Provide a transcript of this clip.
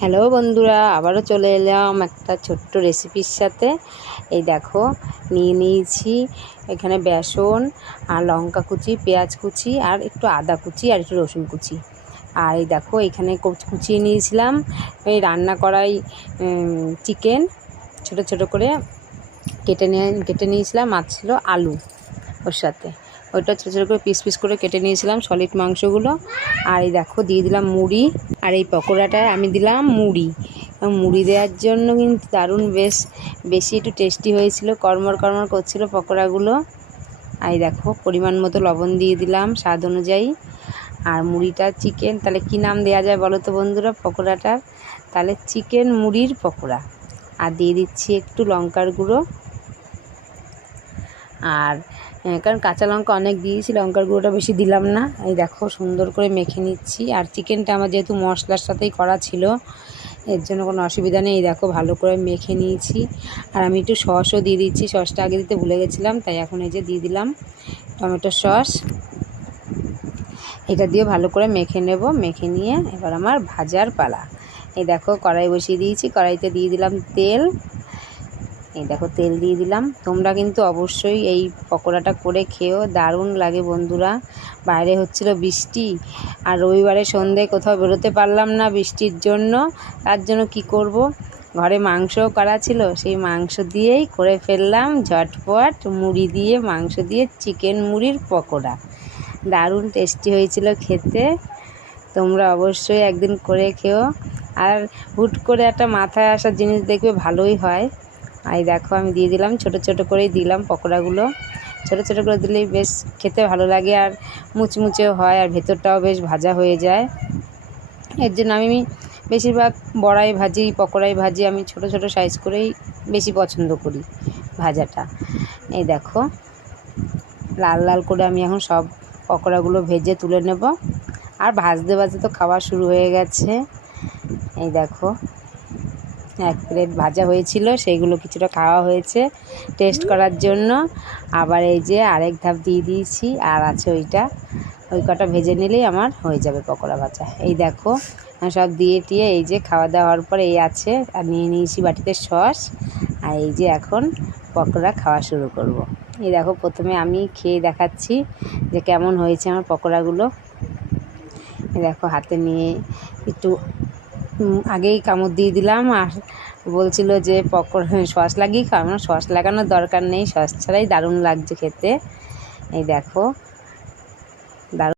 Hello বন্ধুরা, আবারও চলে এলাম একটা ছোট্ট রেসিপির সাথে। এই দেখো, নিয়ে নিয়েছি এখানে বেসন আর লঙ্কা কুচি, পেঁয়াজ কুচি আর একটু আদা কুচি আর একটু রসুন কুচি। আর এই দেখো এখানে কুচিয়ে নিয়েছিলাম এই রান্না করাই চিকেন, ছোট ছোট করে কেটে নিয়েছিলাম। আর ছিল আলু ওর সাথে, ওইটা ছোটো ছোটো করে পিস পিস করে কেটে নিয়েছিলাম সলিড মাংসগুলো। আর এই দেখো দিয়ে দিলাম মুড়ি, আর এই পকোড়াটায় আমি দিলাম মুড়ি দেওয়ার জন্য কিন্তু দারুণ বেশি একটু টেস্টি হয়েছিল, কড়মড় কড়মড় করছিল পকোড়াগুলো। আর এই দেখো পরিমাণ মতো লবণ দিয়ে দিলাম স্বাদ অনুযায়ী। আর মুড়িটা চিকেন, তাহলে কি নাম দেওয়া যায় বলো তো বন্ধুরা পকোড়াটার? তাহলে চিকেন মুড়ির পকোড়া। আর দিয়ে দিচ্ছি একটু লঙ্কার গুঁড়ো, আর কারণ কাঁচা লঙ্কা অনেক দিয়েছি, লঙ্কার গুঁড়োটা বেশি দিলাম না। এই দেখো সুন্দর করে মেখে নিচ্ছি। আর চিকেনটা আমার যেহেতু মশলার সাথেই করা ছিল, এর জন্য কোনো অসুবিধা নেই। এই দেখো ভালো করে মেখে নিয়েছি। আর আমি একটু সসও দিয়ে দিচ্ছি, সসটা আগে দিতে ভুলে গেছিলাম, তাই এখন এই যে দিয়ে দিলাম টমেটো সস। এটা দিয়ে ভালো করে মেখে নেব। মেখে নিয়ে এবার আমার ভাজার পালা। এই দেখো কড়াই বসিয়ে দিয়েছি, কড়াইতে দিয়ে দিলাম তেল। এই দেখো তেল দিয়ে দিলাম। তোমরা কিন্তু অবশ্যই এই পকোড়াটা করে খেও, দারুণ লাগে বন্ধুরা। বাইরে হচ্ছিল বৃষ্টি, আর রবিবারে সন্ধ্যায় কোথাও বেরোতে পারলাম না বৃষ্টির জন্য। তার জন্য কি করব, ঘরে মাংসও করা ছিল, সেই মাংস দিয়েই করে ফেললাম ঝটপট। মুড়ি দিয়ে মাংস দিয়ে চিকেন মুড়ির পকোড়া, দারুণ টেস্টি হয়েছিল খেতে। তোমরা অবশ্যই একদিন করে খেও। আর হুট করে একটা মাথায় আসা জিনিস দেখবে ভালোই হয়। এই দেখো আমি দিয়ে দিলাম, ছোট ছোট করেই দিলাম পকোড়াগুলো। ছোট ছোট করে দিলেই বেশ খেতে ভালো লাগে, আর মুচমুচেও হয়, আর ভেতরটাও বেশ ভাজা হয়ে যায়। এর জন্য আমি বেশিরভাগ বড়াই ভাজি, পকোড়াই ভাজি, আমি ছোট ছোট সাইজ করেই বেশি পছন্দ করি ভাজাটা। এই দেখো লাল লাল করে আমি এখন সব পকোড়াগুলো ভেজে তুলে নেব। আর ভাজতে ভাজতে তো খাওয়া শুরু হয়ে গেছে। এই দেখো এক প্লেট ভাজা হয়েছিল, সেইগুলো কিছুটা খাওয়া হয়েছে টেস্ট করার জন্য। আবার এই যে আরেক ধাপ দিয়ে দিয়েছি, আর আছে ওই কটা ভেজে নিলেই আমার হয়ে যাবে পকোড়া ভাজা। এই দেখো সব দিয়ে টিয়ে এই যে খাওয়া দাওয়ার পর এই আছে, আর নিয়ে নিয়েছি বাটিতে সস। আর এই যে এখন পকোড়া খাওয়া শুরু করব। এই দেখো প্রথমে আমি খেয়ে দেখাচ্ছি যে কেমন হয়েছে আমার পকোড়াগুলো। এই দেখো হাতে নিয়ে একটু আগেই কামড় দিয়ে দিলাম, আর বলছিল যে পকোড়া সস লাগিয়ে খাও। আমার সস লাগানোর দরকার নেই, সস ছাড়াই দারুণ লাগছে খেতে। এই দেখো দারুণ।